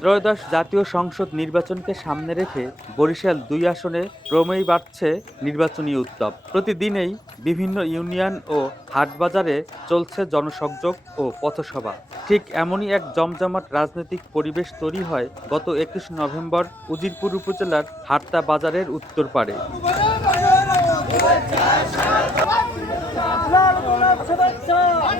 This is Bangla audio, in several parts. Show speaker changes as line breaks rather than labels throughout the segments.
ত্রয়োদশ জাতীয় সংসদ নির্বাচনকে সামনে রেখে বরিশাল দুই আসনে ক্রমেই বাড়ছে নির্বাচনী উত্তাপ। প্রতিদিনেই বিভিন্ন ইউনিয়ন ও হাটবাজারে চলছে জনসংযোগ ও পথসভা। ঠিক এমনই এক জমজমাট রাজনৈতিক পরিবেশ তৈরি হয় গত একুশ নভেম্বর উজিরপুর উপজেলার হাটতা বাজারের উত্তর পাড়ে
লাল গোলাপ শুভেচ্ছা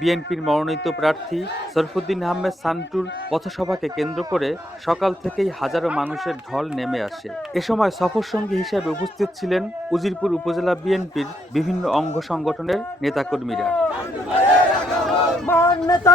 বিএনপির মনোনীত প্রার্থী সরফুদ্দিন আহমেদ সান্টুর পথসভাকে কেন্দ্র করে সকাল থেকেই হাজারো মানুষের ঢল নেমে আসে। এ সময় সফর সঙ্গী হিসেবে উপস্থিত ছিলেন উজিরপুর উপজেলা বিএনপির বিভিন্ন অঙ্গ সংগঠনের নেতাকর্মীরা।
নেতা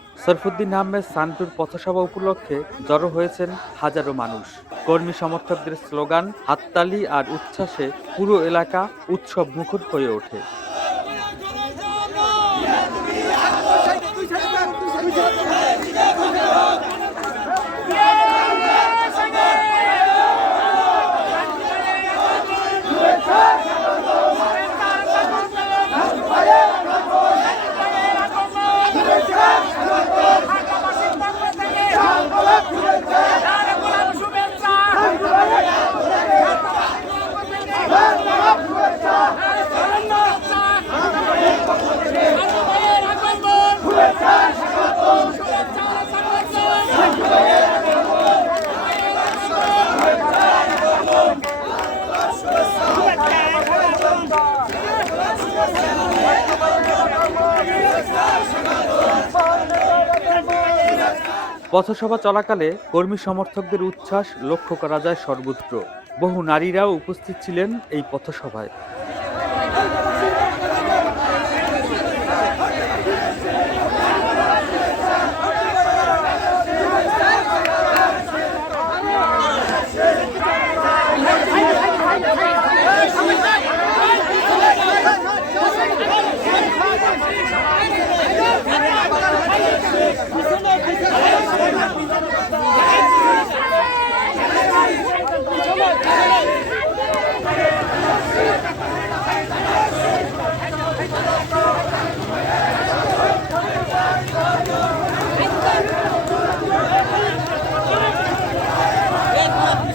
সরফুদ্দিন আহমেদ সান্টুর পথসভা উপলক্ষে জড়ো হয়েছেন হাজারো মানুষ। কর্মী সমর্থকদের স্লোগান, হাততালি আর উচ্ছ্বাসে পুরো এলাকা উৎসব মুখর হয়ে ওঠে। পথসভা চলাকালে কর্মী সমর্থকদের উচ্ছ্বাস লক্ষ্য করা যায় সর্বত্র। বহু নারীরাও উপস্থিত ছিলেন এই পথসভায়।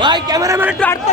ভাই ক্যামেরাম্যান একটু আটতে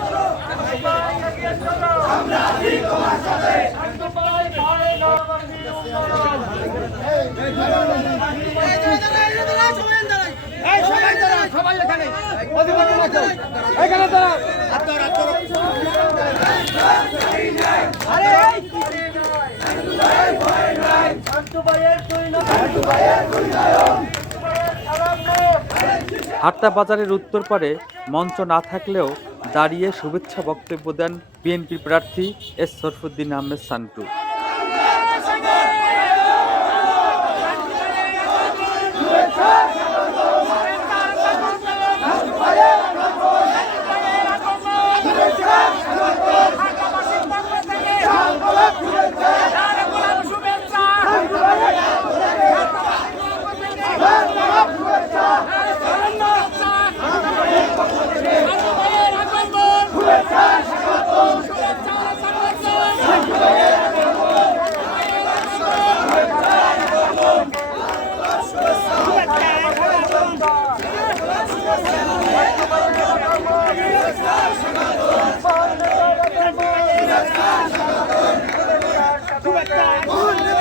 হাট্টা বাজারের উত্তর পারে মঞ্চ না থাকলেও দাঁড়িয়ে শুভেচ্ছা বক্তব্য দেন বিএনপি প্রার্থী এস সরফুদ্দিন আহমেদ সান্টু।
শুভেচ্ছা